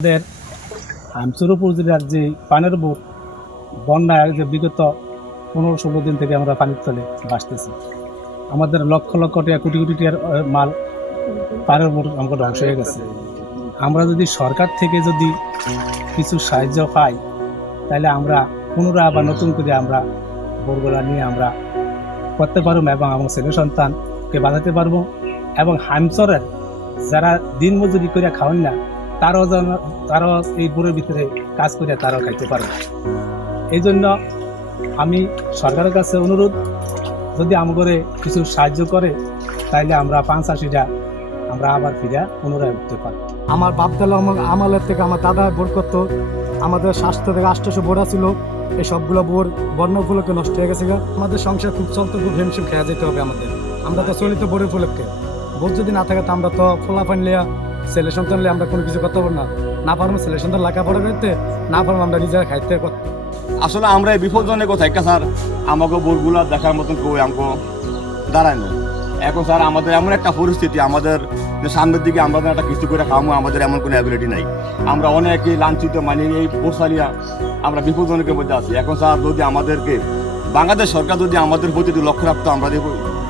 আমাদের আমচুর উপজেলার যে পানের বোট বন্যায় যে বিগত 15-16 দিন থেকে আমরা পানির তলে ভাসতেছি। আমাদের লক্ষ লক্ষ টাকা কোটি কোটি টাকার মাল পানের বোট আমাকে ধ্বংস হয়ে গেছে। আমরা যদি সরকার থেকে যদি কিছু সাহায্য পাই তাহলে আমরা পুনরায় আবার নতুন করে আমরা বোটগুলা নিয়ে আমরা করতে পারবো এবং আমার ছেলে সন্তানকে বাঁচাতে পারবো এবং হামচরের যারা দিন মজুরি করে খাওয়ান না তারাও এই বোরের ভিতরে কাজ করে তারাও খাইতে পারবে। এই জন্য আমি সরকারের কাছে অনুরোধ, যদি আমাকে কিছু সাহায্য করে তাইলে আমরা 85টা আমরা আবার ফিরে পুনরায় উঠতে পারবো। আমার বাপদালা আমালের থেকে আমার দাদা বোর করতো, আমাদের স্বাস্থ্য থেকে 800 বোরা ছিল, এই সবগুলো বোর বন্যা উপলক্ষে নষ্ট হয়ে গেছে। আমাদের সংসার খুব চলতে খুব হেমসিম খেয়া যেতে হবে আমাদের। আমরা তো চলিত বোরের উপলক্ষে বোর যদি না থাকে তো আমরা তো ফোলা পান লিয়া ছেলে সন্তান লিয়ে আমরা কোনো কিছু করতে পারবো না পারবো ছেলে সন্তান লেখাপড়া করতে, না পারবো আমরা নিজেরা খাইতে করতে। আসলে আমরা এই বিপজ্জনক কথা একটা স্যার আমাকে বোরগুলা দেখার মতন কেউ আমাকে দাঁড়ায় না। এখন স্যার আমাদের এমন একটা পরিস্থিতি, আমাদের সামনের দিকে আমরা একটা কিছু করে খাওয়াবো আমাদের এমন কোনো অ্যাবিলিটি নাই। আমরা অনেকেই লাঞ্ছিত মানে এই বোরসালিয়া আমরা বিপজ্জনকের মধ্যে আছি। এখন স্যার যদি আমাদেরকে বাংলাদেশ সরকার যদি আমাদের প্রতি লক্ষ্য রাখতো, আমরা যে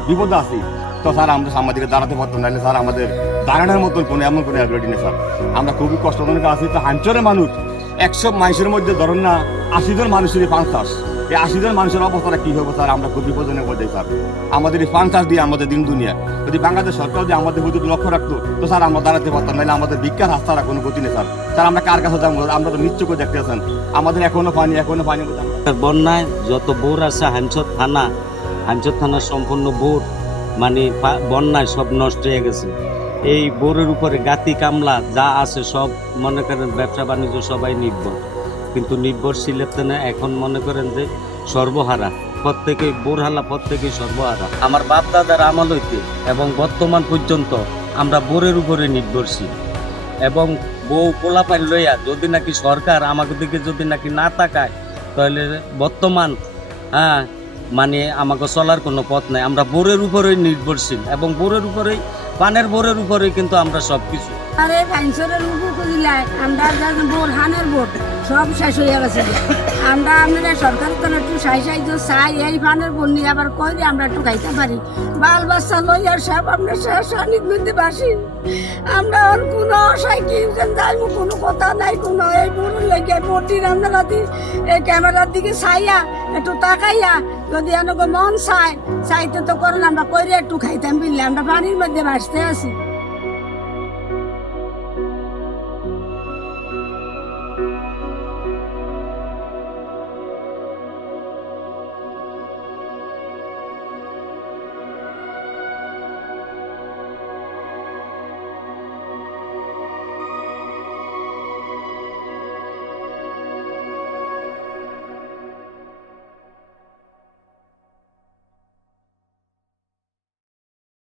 বিপদে আছি, তো স্যার আমরা সাংবাদিকে দাঁড়াতে পারতাম না। স্যার আমাদের দাঁড়ানোর মতন কোনো এমন কোনো অ্যাবিলিটি নেই স্যার। আমরা খুবই কষ্টজনক আছি। তো হাঞ্চরের মানুষ 100 মানুষের মধ্যে ধরুন না 80 জন মানুষেরই 5 চাষ, এই 80 জন মানুষের অবস্থাটা কী হবে স্যার? আমরা খুব বিপজ্জনক মধ্যে স্যার। আমাদের এই 5 চাষ দিয়ে আমাদের দিন দুনিয়া যদি বাংলাদেশ সরকার যদি আমাদের প্রতি লক্ষ্য রাখতো, তো স্যার আমরা দাঁড়াতে পারতাম, নাহলে আমাদের ভিক্ষার রাস্তার কোনো গতি নেই স্যার। স্যার আমরা কার কাছে যাবো? আমরা তো নিশ্চয় করে দেখতে আছেন আমাদের এখনো পানি বন্যায় যত বোর আছে হাঞ্চর থানা সম্পূর্ণ বোর মানে বন্যায় সব নষ্ট হয়ে গেছে। এই বোরের উপরে গাতি কামলা যা আছে সব মনে করেন ব্যবসা বাণিজ্য সবাই নির্ভর, কিন্তু নির্ভরশীলের না এখন মনে করেন যে সর্বহারা, প্রত্যেকেই বোরহালা, প্রত্যেকেই সর্বহারা। আমার বাপ দাদার আমল হইতে এবং বর্তমান পর্যন্ত আমরা বোরের উপরে নির্ভরশীল। এবং বউ পোলাপাইন লইয়া যদি নাকি সরকার আমাকে দিকে যদি নাকি না তাকায়, তাহলে বর্তমান মানে আমাকে চলার কোনো পথ নাই। আমরা বোরের উপরেই নির্ভরশীল এবং বোরের উপরেই পানের বোরের উপরেই কিন্তু আমরা সব কিছু। আরে ফাইন্সরের উপজেলায় আমরা বোর হানের বোট সব শেষ হয়ে গেছে। আমরা সরকার তো একটু সাহায্য চাই, এই পানের বোন নিয়ে আবার কইলে আমরা একটু খাইতে পারি। বাল বাচ্চা লইয়া সব আমরা সানিক মধ্যে বাসি। আমরা আর কোনো আশায় কি যাইব, কোনো কথা নাই, কোনো এই বোনের লেগে বোটির আমরা রাতে এই ক্যামেরার দিকে চাইয়া একটু তাকাইয়া যদি এনেকে মন চাইতে তো করেন আমরা কইরে একটু খাইতাম বিললে। আমরা পানির মধ্যে ভাসতে আছি।